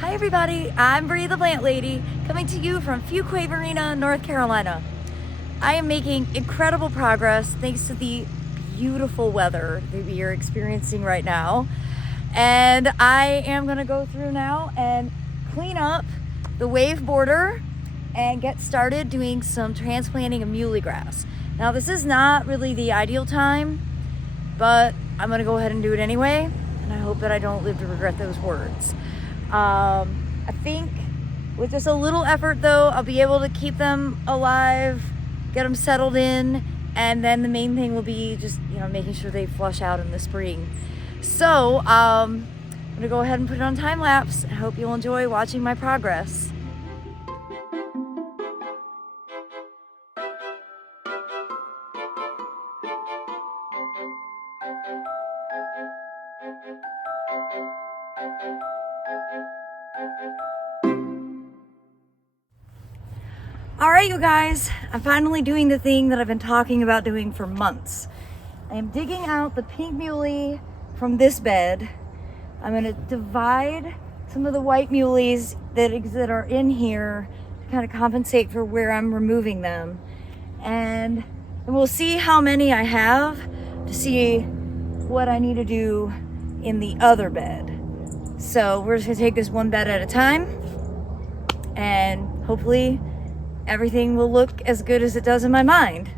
Hi everybody, I'm Bree the Plant Lady, coming to you from Fuquay-Varina, North Carolina. I am making incredible progress thanks to the beautiful weather that we are experiencing right now. And I am gonna go through now and clean up the wave border and get started doing some transplanting of muhly grass. Now this is not really the ideal time, but I'm gonna go ahead and do it anyway, and I hope that I don't live to regret those words. I think with just a little effort though, I'll be able to keep them alive, get them settled in, and then the main thing will be just, making sure they flush out in the spring. So, I'm gonna go ahead and put it on time lapse. I hope you'll enjoy watching my progress. All right, you guys, I'm finally doing the thing that I've been talking about doing for months. I am digging out the pink muhly from this bed. I'm gonna divide some of the white muhleys that are in here to kind of compensate for where I'm removing them. And we'll see how many I have to see what I need to do in the other bed. So we're just gonna take this one bed at a time, and hopefully everything will look as good as it does in my mind.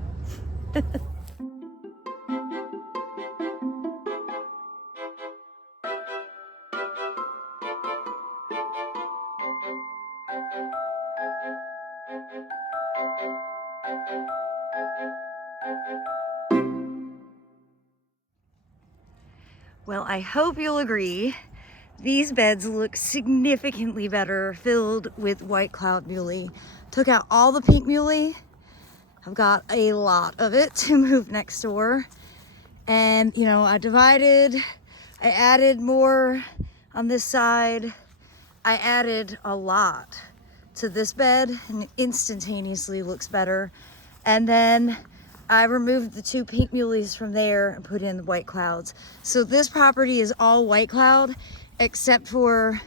Well, I hope you'll agree. These beds look significantly better filled with white cloud muhly. Took out all the pink muhly. I've got a lot of it to move next door. And, I added more on this side. I added a lot to this bed and it instantaneously looks better. And then I removed the two pink muhleys from there and put in the white clouds. So this property is all white cloud, except for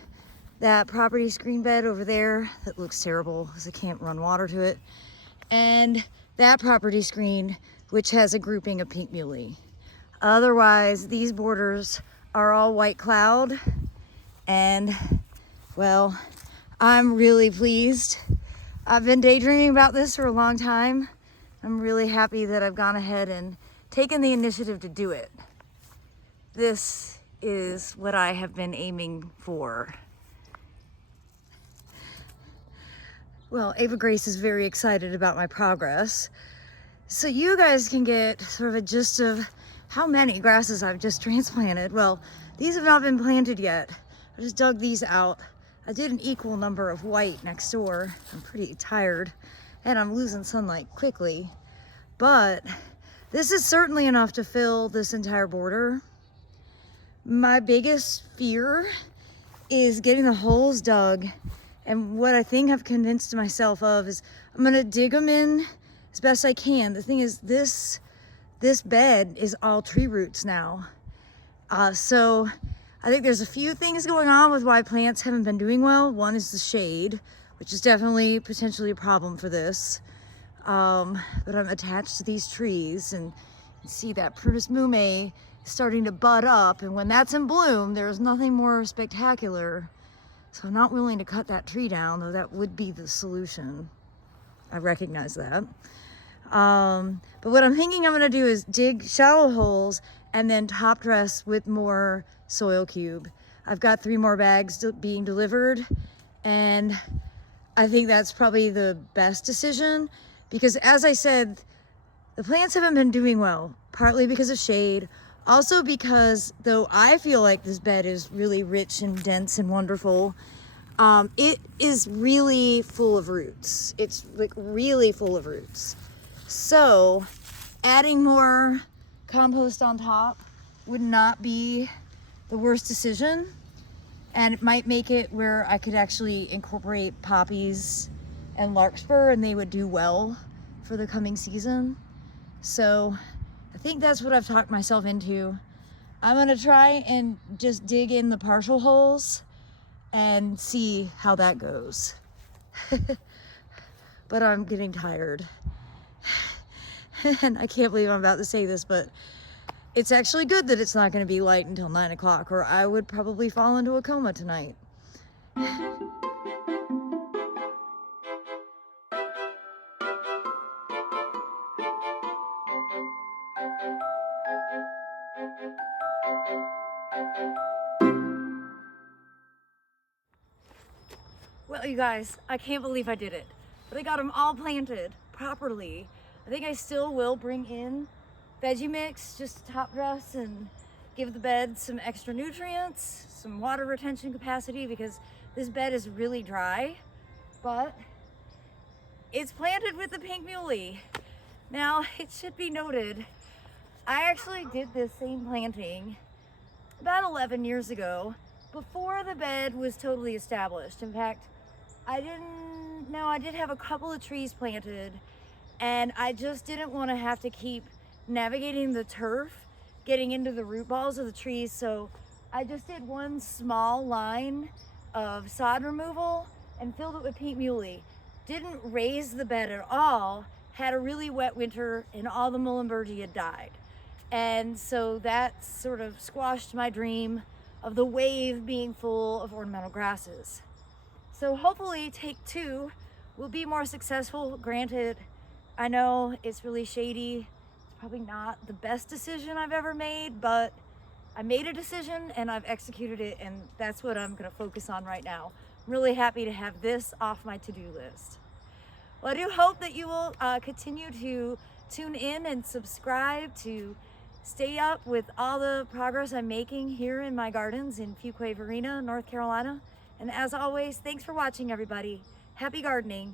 that property screen bed over there that looks terrible because I can't run water to it. And that property screen, which has a grouping of pink muhly. Otherwise, these borders are all white cloud. And, well, I'm really pleased. I've been daydreaming about this for a long time. I'm really happy that I've gone ahead and taken the initiative to do it. This is what I have been aiming for. Well, Ava Grace is very excited about my progress. So you guys can get sort of a gist of how many grasses I've just transplanted. Well, these have not been planted yet. I just dug these out. I did an equal number of white next door. I'm pretty tired and I'm losing sunlight quickly, but this is certainly enough to fill this entire border. My biggest fear is getting the holes dug, and what I think I've convinced myself of is I'm gonna dig them in as best I can. The thing is, this bed is all tree roots now. So I think there's a few things going on with why plants haven't been doing well. One is the shade, which is definitely potentially a problem for this. But I'm attached to these trees, and you see that Prunus mume starting to bud up, and when that's in bloom, there's nothing more spectacular. So I'm not willing to cut that tree down, though that would be the solution. I recognize that. But what I'm thinking I'm gonna do is dig shallow holes and then top dress with more soil cube. I've got 3 more bags being delivered, and I think that's probably the best decision because, as I said, the plants haven't been doing well, partly because of shade, also because, though I feel like this bed is really rich and dense and wonderful, it is really full of roots. It's like really full of roots. So adding more compost on top would not be the worst decision, and it might make it where I could actually incorporate poppies and larkspur and they would do well for the coming season. So I think that's what I've talked myself into. I'm gonna try and just dig in the partial holes and see how that goes. But I'm getting tired. And I can't believe I'm about to say this, but it's actually good that it's not going to be light until 9 o'clock, or I would probably fall into a coma tonight. Well, you guys, I can't believe I did it, but I got them all planted properly. I think I still will bring in veggie mix just to top dress and give the bed some extra nutrients, some water retention capacity, because this bed is really dry, but it's planted with the pink muhly. Now, it should be noted, I actually did this same planting about 11 years ago, before the bed was totally established. In fact, I did have a couple of trees planted, and I just didn't want to have to keep navigating the turf, getting into the root balls of the trees. So I just did one small line of sod removal and filled it with pink muhly. Didn't raise the bed at all, had a really wet winter, and all the Muhlenbergia died. And so that sort of squashed my dream of the wave being full of ornamental grasses. So hopefully take 2 will be more successful. Granted, I know it's really shady. It's probably not the best decision I've ever made, but I made a decision and I've executed it, and that's what I'm gonna focus on right now. I'm really happy to have this off my to-do list. Well, I do hope that you will continue to tune in and subscribe to stay up with all the progress I'm making here in my gardens in Fuquay-Varina, North Carolina. And as always, thanks for watching, everybody. Happy gardening.